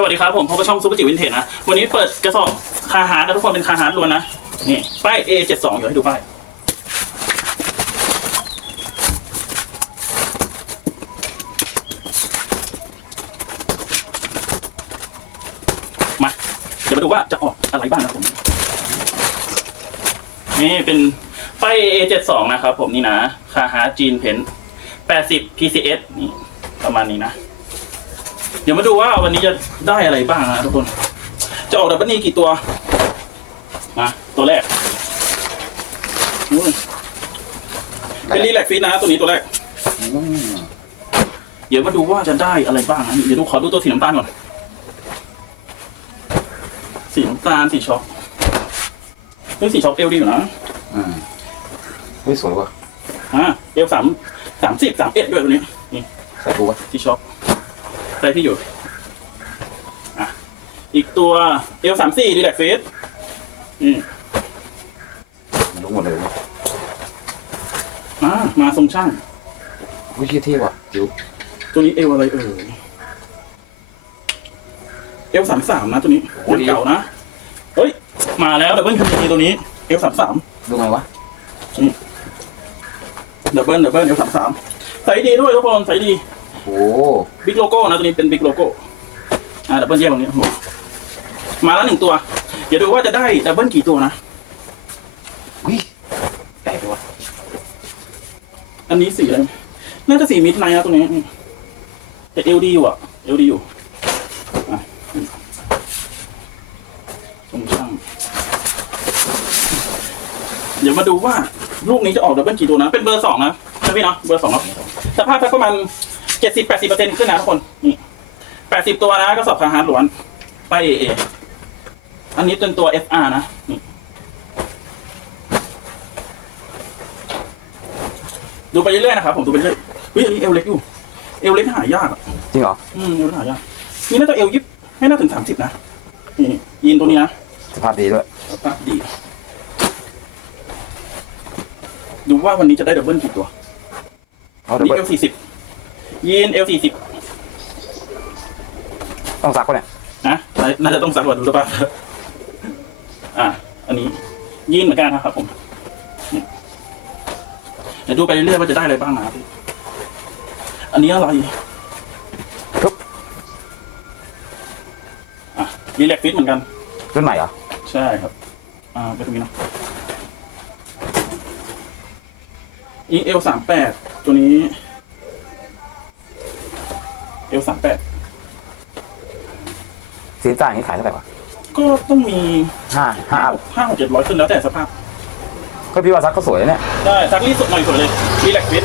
สวัสดีครับผมพบกับช่องซูเปอร์จิ๋ววินเทจนะ วันนี้เปิดกระสอบคาฮาร์ดนะทุกคนเป็นคาฮาร์ดล้วนนะ นี่ป้าย A72 เดี๋ยวให้ดูป้าย มา เดี๋ยวมาดูว่าจะออกอะไรบ้างนะผม นี่เป็นป้าย A72 นะครับผมนี่นะคาฮาร์ดจีนเพน80 PCS นี่ประมาณนี้นะ เดี๋ยวมาดูว่าวันนี้จะได้อะไรบ้างนะทุกคน จะออกดับเบิลนีกี่ตัว มา ตัวแรกนู่นเป็นรีแลกฟีดนะตัวนี้ตัวแรก เดี๋ยวมาดูว่าจะได้อะไรบ้างนะเดี๋ยวดูขอดูตัวสีน้ำตาลก่อน สีน้ำตาลสีช็อกเรื่องสีช็อกเอลดีอยู่นะอืมเฮ้ยสวยว่ะอ่าเอลสามสามสิบสามเอ็ดด้วยตัวนี้นี่ใส่กูวะที่ช็อป ใส่ที่อยู่อะอีกตัวเอลสามสี่ดีแลกเฟสอืมรู้หมดเลยเว้ยมามาทรงช่างวิเชียเท่ว่ะจิ๋วตัวนี้เอลอะไรเอ่ยเอลสามสามนะตัวนี้รุ่นเก่านะเฮ้ย มาแล้วดับเบิลคัมพีตัวนี้เอลสามสามดูไงวะดับเบิลดับเบิลเอลสามสามใส่ดีด้วยทุกคนใส่ดี โอ้บิ๊กโลโก้นะตัวนี้เป็นบิ๊กโลโก้อ่าดับเบิลแยกตรงนี้โอ้โหมาแล้วหนึ่งตัว เดี๋ยวดูว่าจะได้ดับเบิลกี่ตัวนะวิใหญ่ไปว่ะอันนี้สีอะไรน่าจะสีมิดไนท์นะตรงนี้แต่เอลดีอยู่อะเอลดีอยู่อะตรงช่างเดี๋ยวมาดูว่าลูกนี้จะออกดับเบิลกี่ตัวนะ เป็นเบอร์สองนะใช่ไหมเนาะเบอร์สองเนาะสภาพสักประมาณ เจ็ดสิบแปดสิบเปอร์เซ็นต์ขึ้นนะทุกคน นี่แปดสิบตัวนะก็สอบคาฮาร์ดล้วน ไปเอเออันนี้เป็นตัว FR นะนี่ดูไปเรื่อยๆนะครับผมดูไปเรื่อยเฮ้ยอันนี้เอวเล็กอยู่เอวเล็กหายากอะจริงเหรออืมเอวเล็กหายากนี่น่าจะเอวยิบไม่น่าถึงสามสิบนะนี่ยีนตัวนี้นะสภาพดีด้วยอะดี ดูว่าวันนี้จะได้ดับเบิลกี่ตัว เอาเดี๋ยวนี่เปิเอดลสี่สิบ ยีนเอลสี่สิบต้องซักปะเนี่ยนะน่าน่าจะต้องสักวันดูสภาพอะ อันนี้ยีนเหมือนกันนะครับผมนี่เดี๋ยวดูไปเรื่อยๆว่าจะได้อะไรบ้างนะครับอันนี้อะไรครับอะรีแลกฟิตเหมือนกันรุ่นใหม่เหรอ ใช่ครับ อ่าไปตรงนี้เนาะอีเอลสามแปดตัวนี้ เอลสามแปดสีจ่างนี้ขายเท่าไหร่วะก็ต้องมีห้าห้าห้าหกเจ็ดร้อยขึ้นแล้วแต่สภาพ ก็พี่ว่าซักก็สวยนะเนี่ยได้ซักรีดสดหน่อยสวยเลยรีแลกฟิต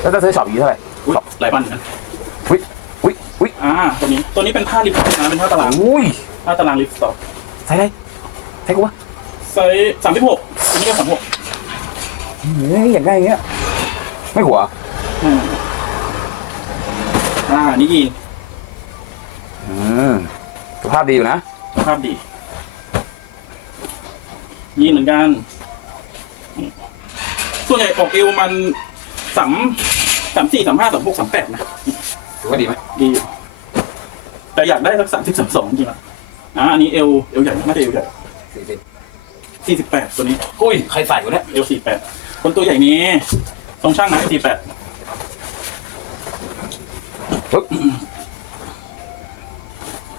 แล้วถ้าซื้อช็อปอยู่เท่าไหร่อุ้ยหลายพันเหมือนกันวิวิวิอ่าตัวนี้ตัวนี้เป็นผ้าลิปสต็อกนะเป็นผ้าตารางอุ้ยผ้าตารางลิปสต็อกใส่ได้ใส่กูวะไซส์สามสิบหกตัวนี้ก็สามหกเฮ้ยอยากได้อย่างเงี้ยไม่หัวอ่า อ่านี่ยีนอืมสภาพดีอยู่นะสภาพดี ยีนเหมือนกัน ส่วนใหญ่ออกเอวมันสามสามสี่สามห้าสามหกสามแปดนะถือว่าดีไหมดีอยู่แต่อยากได้สักสามสิบสามสองจริงๆอะอ่าอันนี้เอวเอวใหญ่น่าจะเอวใหญ่สี่สิบสี่สิบแปดตัวนี้ อุ้ย ใครใส่กูเนี่ยเอวสี่แปดคนตัวใหญ่นี้ทรงช่างนะสี่แปดปึ๊บ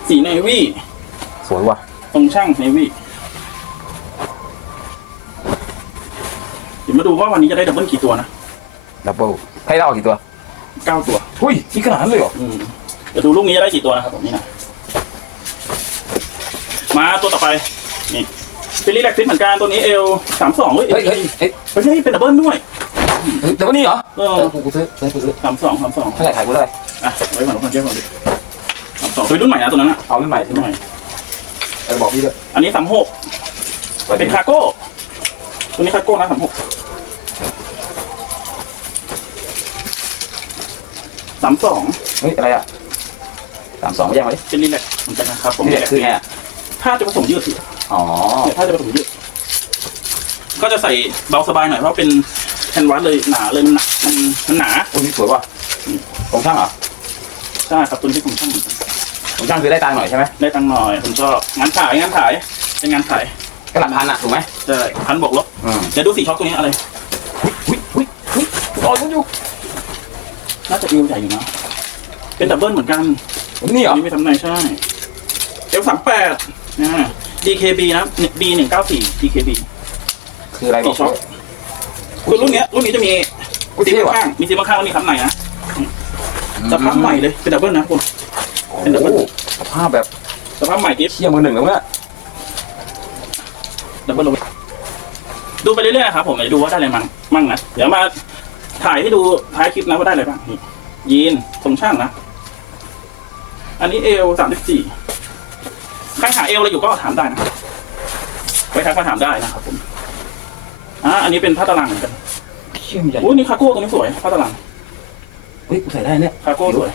สีเนวี่สวยว่ะทรงช่างเนวี่เดี๋ยวมาดูว่าวันนี้จะได้ดับเบิลกี่ตัวนะ ดับเบิลให้เราเอากี่ตัวเก้าตัวอุ้ยที่ขนาดนั้นเลยเหรอ อืมเดี๋ยวดูลูกนี้จะได้กี่ตัวนะครับผมนี่นะมาตัวต่อไป นี่เป็นรีแลกฟิตเหมือนกันตัวนี้เอลสามสองเฮ้ยเฮ้ยเฮ้ยเฮ้ยไม่ใช่เป็นดับเบิลด้วยเฮ้ยแต่ว่านี่เหรอเออเออกูซื้อซื้อกูซื้อสามสองสามสองเท่าไหร่ขายกูเท่าไหร่ อะไว้ก่อนทุกคนเทียบก่อนดิสามสองตัวรุ่นใหม่นะตัวนั้นอะเอารุ่นใหม่ใช่รุ่นไหมใหม่เออบอกพี่ด้วยอันนี้สามหกเป็นคาร์โก้ ตัวนี้คาร์โก้นะสามหกสามสองเฮ้ยอะไรอะสามสองไม่แย่งมาดิเป็นรีแลกเหมือนกันนะครับผมนี่แหละคือไงอะถ้าจะผสมยืดสิอ๋อเนี่ยถ้าจะผสมยืด ก็จะใส่เบาสบายหน่อยเพราะเป็นแคนวาสเลยหนาเลยมันหนักมันมันหนา โอ้ยนี่สวยว่ะของช่างเหรอ ใช่ครับตัวนี้เป็นของช่างเหมือนกันของช่างช่างคือได้ตังค์หน่อยใช่ไหมได้ตังค์หน่อยผมชอบงานขายงานขายเป็นงานขายก็หลักพันอะถูกไหมใช่พันบวกลบอืมเดี๋ยวดูสีช็อคตัวนี้อะไรอุ้ยอุ้ยอุ้ยรออยู่น่าจะเอวใหญ่อยู่นะเป็นดับเบิลเหมือนกันนี่เหรอนี่ไม่ทำไหนใช่เอลสามแปดนะ DKB นะ B หนึ่งเก้าสี่ DKB คืออะไรบสีอกช็อคคือรุ่นเนี้ยรุ่นนี้จะมีอุ้ยซีเท่ข้างว่ะข้างมีซีข้างแล้วมีคำไหนนะ สภาพใหม่เลยเป็นดับเบิลนะคุณเป็นดับเบิ้ลโอ้สภาพแบบสภาพใหม่กิฟเที่ยมือหนึ่งแล้วเนี่ยดับเบิลลงดูไปเรื่อยๆครับผมเดี๋ยวดูว่าได้อะไรมั่งมั่งนะเดี๋ยวมาถ่ายให้ดูท้ายคลิปนะว่าได้อะไรบ้างนี่ยีนทรงช่างนะ อันนี้เอลสามสิบสี่ใครหาเอลอะไรอยู่ก็ถามได้นะไว้ทักมาถามได้นะครับผมอ่าอันนี้เป็นผ้าตารางเหมือนกัน เที่ยมใหญ่อุ้ยนี่คาโก้ตัวนี้สวยผ้าตารางเฮ้ยกูใส่ได้เนี่ยคาโก้สวย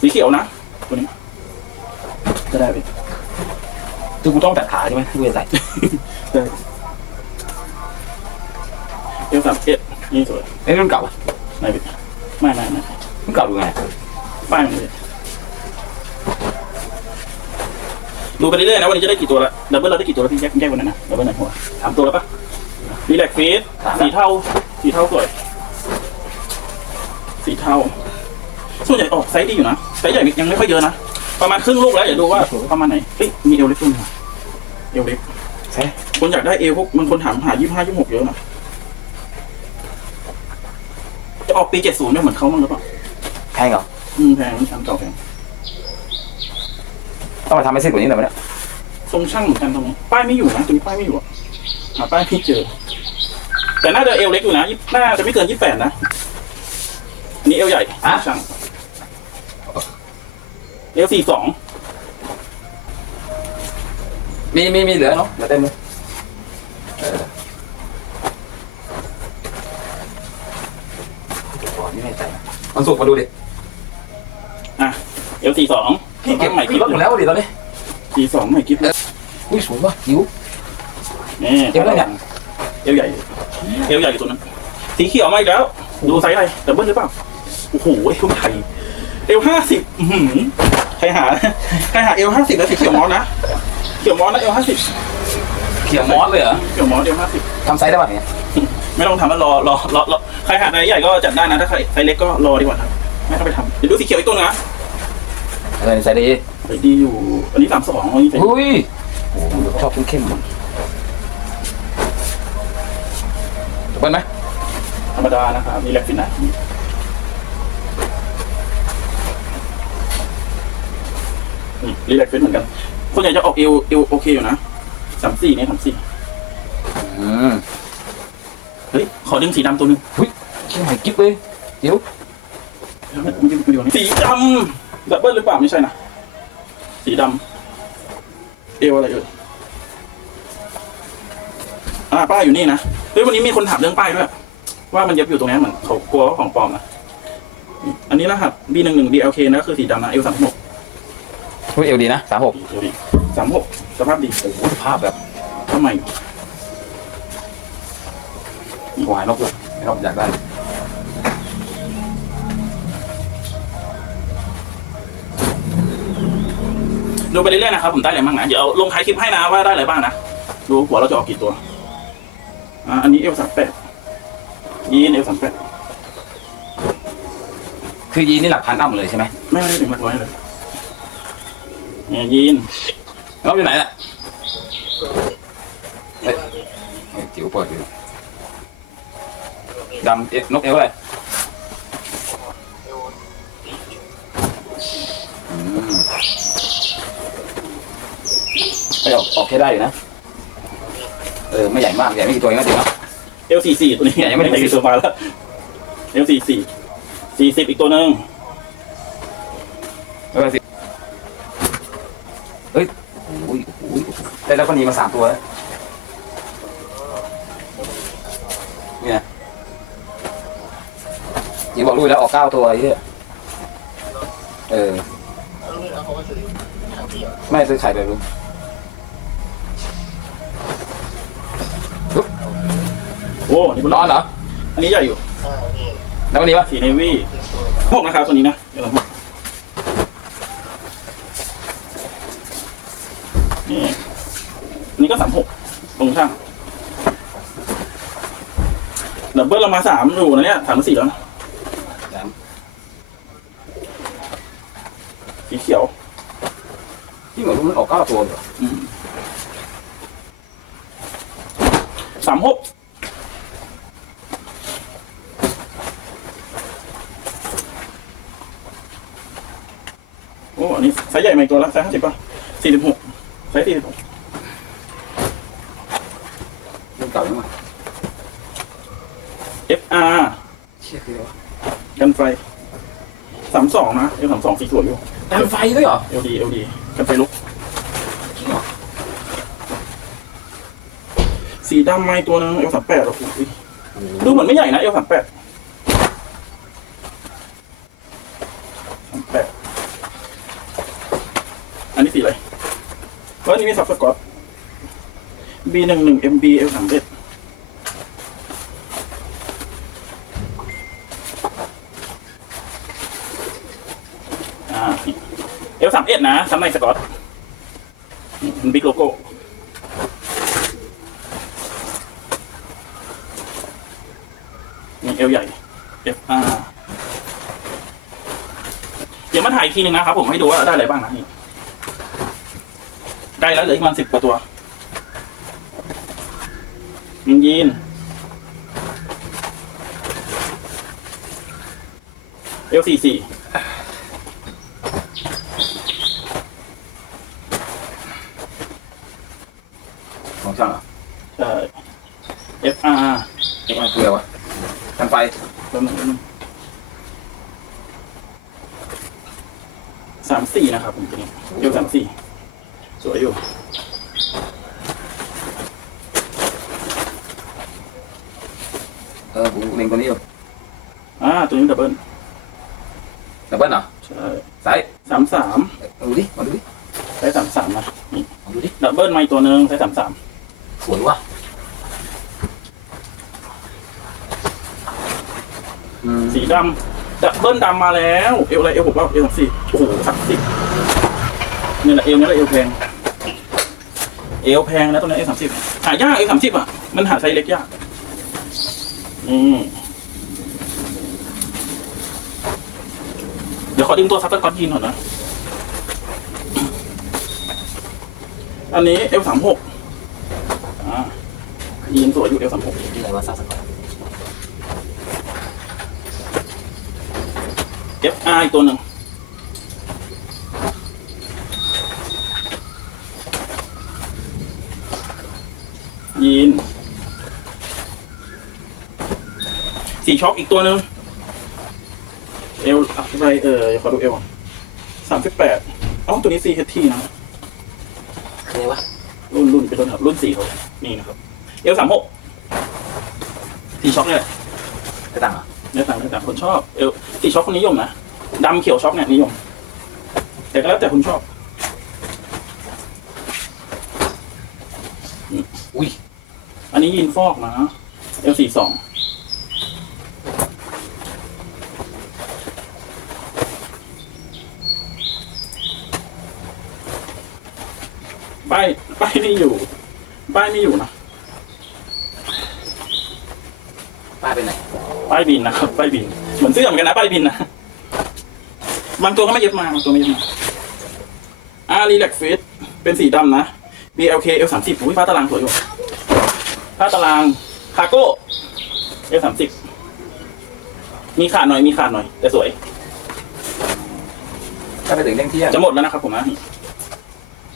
สีเขียวนะตัวนี้ก็ได้ไปคือกูต้องตัดขาใช่ไหมกูจะใส่เอลสามเอ็ดนี่สวยไอ้ยรุ่นเก่าอะไหนพี่ไม่ไม่ไม่รุ่นเก่าดูไงป้ายมันเลยดูไปเรื่อยๆนะวันนี้จะได้กี่ตัวละดับเบิลเราได้กี่ตัวแล้วพี่แยกแยกวันไหนนะดับเบิลไหนหัวสามตัวแล้วปะรีแลกฟีดสีเทาสีเทาสวย สีเทาส่วนใหญ่ออกไซส์ดีอยู่นะไซส์ใหญ่ยังไม่ค่อยเยอะนะประมาณครึ่งลูกแล้วอย่าดูว่าประมาณไหนเฮ้ยมีเอลเล็กตัวหนึงว่ะเอลเล็กใช่คนอยากได้เอลพวกมันคนถามหายี่ห้ายี่หกเยอะนะจะออกปีเจ็ดศูนย์ไม่เหมือนเขามั้งหรือเปล่าแพงเหรออืมแพงชั้นเก่าแพงต้องมาทำให้เส้นกว่านี้หน่อยไหมเนี่ยทรงช่างเหมือนกันตรงนี้ป้ายไม่อยู่นะตรงนี้ป้ายไม่อยู่อะหาป้ายพี่เจอ แต่น่าจะเอวเล็กอยู่นะยี่น่าจะไม่เกินยี่แปดนะอั นนี้เอวใหญ่ช่างเอวสี่สองมีมีมีเหลือเนาะเหลือเต็มเลยเออก่อนนี่ไม่ใส่นะมันสุกมาดูดิอะเอวสี่สองพี่เก็บใหม่พี่กิ๊ลดหมดแล้วดิตอนนี้สี่สองใหม่กิ๊บเลยอุ้ยสวยว่ะหิว นี่เก็บแล้วเนี่ย เอวใหญ่ เอวใหญ่อยู่ตัวนั้น สีเขียวมาอีกแล้ว ดูไซส์อะไรดับเบิลหรือเปล่า โอ้โหทุกไทยเอวห้าสิบใครหา ใครหาเอวห้าสิบแล้วสีเขียวมอสนะ เขียวมอสนะเอวห้าสิบเขียวมอสเลยเหรอ เขียวมอสเอวห้าสิบทำไซส์ได้ป่ะเนี่ย ไม่ต้องทำแล้วรอรอรอรอใครหาไซส์ใหญ่ก็จัดได้นะ ถ้าใครไซส์เล็กก็รอดีกว่าครับ ไม่ต้องไปทำเดี๋ยวดูสีเขียวอีกตัวนึงนะเออไซส์ดีไซส์ดีอยู่ อันนี้สามสองอันนี้ไซส์อุ้ยโอ้โหชอบเข้มๆเปิ้ลไหม ธรรมดานะครับนี่แหละฟินนะนี่รีแลกฟินเหมือนกันส่วนใหญ่จะออกเอวเอวโอเคอยู่นะสามสี่เนี่ยสามสี่อืมเฮ้ย ขอดึงสีดำตัวหนึงเขี้ยวใหม่กิ๊บเลยเดี๋ยวมันจะมันอยู่นี่สีดำดับเบิลหรือเปล่าไม่ใช่นะ สีดำเอวอะไรเอ่ยอ่าป้ายอยู่นี่นะเฮ้ยวันนี้มีคนถามเรื่องป้ายด้วย ว่ามันเย็บอยู่ตรงนี้เหมือนเขากลัวว่าของปลอมนะอันนี้รหัส B หนึ่งหนึ่ง DLK นะคือสีดำนะเอวสามหกอุ้ยเอวดีนะสามหกสามหกสภาพดีโอ้โหสภาพแบบทำไมหวายนกเลยไม่นกอยากได้ดูไปเรื่อยๆนะครับผมได้อะไรบ้างนะเดี๋ยวลงท้ายคลิปให้นะว่าได้อะไรบ้างนะดูหัวเราจะออกกี่ตัว อ่าอันนี้เอวสามแปด ยีนเอวสามแปดคือยีนนี่หลักพันอัพหมดเลยใช่ไหมไม่ไม่ถึงหลักร้อยเลยเนี่ยยีนนกอยู่ไหนล่ะเฮ้ยเฮ้ยจิ๋วเปิดอยู่ดำเอ๊ะนกเอวอะไรอืมไปออกออกแค่ได้อยู่นะ เออ ไม่ใหญ่มาก ใหญ่ไม่กี่ตัวเองก็จริงเนาะ เอลสี่สี่ตัวนี้เนี่ยยังไม่ถึงด้กี่ตัวมาแล้วเอลสี่สี่สี่สิบอีกตัวหนึ่งเออสิเฮ้ยโอ้ยโอ้ยได้แล้วก็นีมาสามตัวแล้วเนี่ยยิงบอกลุยแล้วออกเก้าตัวไอ้เหี้ยเออ ไม่ซื้อไข่ไปลุง โอ้นี่บนร้อนเหรอ อันนี้ใหญ่อยู่แล้ววันนี้วะสีเนวี่พวกนะครับตัวนี้นะเดี๋ยวเราพวกนี่อันนี้ก็สามหกตรงช่างดับเบิลเรามาสามอยู่นะเนี่ยสามหรือสี่แล้วนะสามสีเขียว ที่เหมือนมันออกเก้าตัวเลยอืมสามหก โอ้อันนี้ไซส์ใหญ่ใหม่ตัวละไซส์ห้าสิบป่ะสี่สิบหกไซส์สี่สิบหกมันเก่ายังไง FR เชี่ยคืออะไรวะกันไฟสามสองนะเอลสามสองสีสวยอยู่แอมไฟด้วยเหรอ LD LD กันไฟลุกจริงเหรอสีดำไม้ตัวนึงเอลสามแปดโอ้โหดูเหมือนไม่ใหญ่นะเอลสามแปดสามแปดอันนี้สีอะไรแล้วอั นนี้มีซับสกอต B หนึ่งหนึ่ง MB L สามเอ็ดอ่า L สามเอ็ดนะซัมในสกอตนี่เป็นบิ๊กโลโก้มีเอวใหญ่ FR เดี๋ยวมาถ่ายอีกทีหนึงนะครับผมให้ดูว่าได้อะไรบ้างนะนี่ ใกล้แล้วเหลืออีกประมาณสิบกว่าตัวมึงยีนเอลสี่สี่ ของช่างเหรอ ใช่ FR เอ็กซ์คืออะไรวะแอมไฟ ประมาณสามสี่นะครับผมตัวนี้เอลสามสี่สวยอยู่ เออผมเล็งตัวนี้อยู่อ่าตัวนี้ดับเบิลดับเบิ้ลเหรอใช่ไซส์สามสามเอาดูดิมาดูดิใช้สามสามนะนี่มาดูดิดับเบิลมาอีกตัวหนึ่งใช้สามสามสวยว่ะอืมสีดำดับเบิลดำมาแล้ว เอวอะไรเอวหกว่าเอวสามสี่โอ้โหสามสิบนี่แหละเอวนี่แหละเอวแพงเอวแพงนะตัวนี้เอวสามสิบหายากเอวสามสิบอะมันหาไซส์เล็กยาก อืมเดี๋ยวขอดึงตัวซับสกอตยีนก่อนนะ อันนี้เอลสามหกอ่ายีนสวยอยู่เอลสามหกนี่อะไรวะซาสกอต FR อีกตัวหนึ่งยีน สีช็อคอีกตัวหนึ่งเอลอะไรเออขอดูเอลสามสิบแปดอ๋อตัวนี้ซีเฮทีนะอะไรวะ รุ่นรุ่นเป็นรุ่นครับ รุ่นสี่เขานี่นะครับ เอลสามหกสีช็อคเนี่ยได้ตังค์เหรอไม่ตังค์ไม่ตังค์คนชอบ เอลสีช็อคคนนิยมนะดำเขียวช็อคเนี่ยนิยม แต่ก็แล้วแต่คนชอบ อุ้ย อันนี้ยินฟอกนะเอลสี่สอง ป้ายป้ายไม่อยู่ป้ายไม่อยู่นะป้าไปไหนป้ายบินนะครับป้ายบิน เหมือนเสื้อเหมือนกันนะป้ายบินนะบางตัวก็ไม่เย็บมาบางตัวไม่เย็บมาอารีแลกฟิตเป็นสีดำนะ BLK L สามสิบอุ้ยผ้าตารางสวยอยู่ผ้าตารางคาโก้ L สามสิบมีขาดหน่อยมีขาดหน่อย แต่สวย ถ้าไปถึงเที่ยงเที่ยงจะหมดแล้วนะครับผมนะ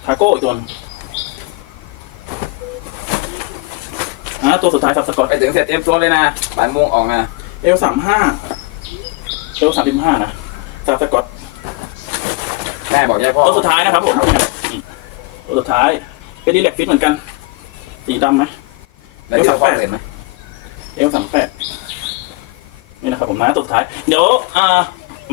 คาโก้อีกตัวหนึ่งอ่าตัวสุดท้ายซับสกอตไปถึงเสร็จเตรียมตัวเลยนะบ่ายโมงออกนะเอลสามห้าเอลสามสิบห้านะซับสกอตแม่บอกยายพ่อตัวสุดท้ายนะครับผมนี่ตัวสุดท้ายเป็นดีแลกฟิตเหมือนกัน สีดำไหมแล้วที่เราพ่อเห็นไหมเอลสามแปดนี่นะครับผมนะตัวสุดท้าย เดี๋ยวอ่า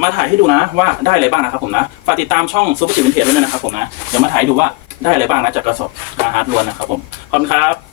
มาถ่ายให้ดูนะว่าได้อะไรบ้างนะครับผมนะฝากติดตามช่องซูเปอร์จิ๋ววินเทจด้วยนะครับผมนะเดี๋ยวมาถ่ายให้ดูว่าได้อะไรบ้างนะจากกระสอบอาหารล้วนนะครับผมขอบคุณครับ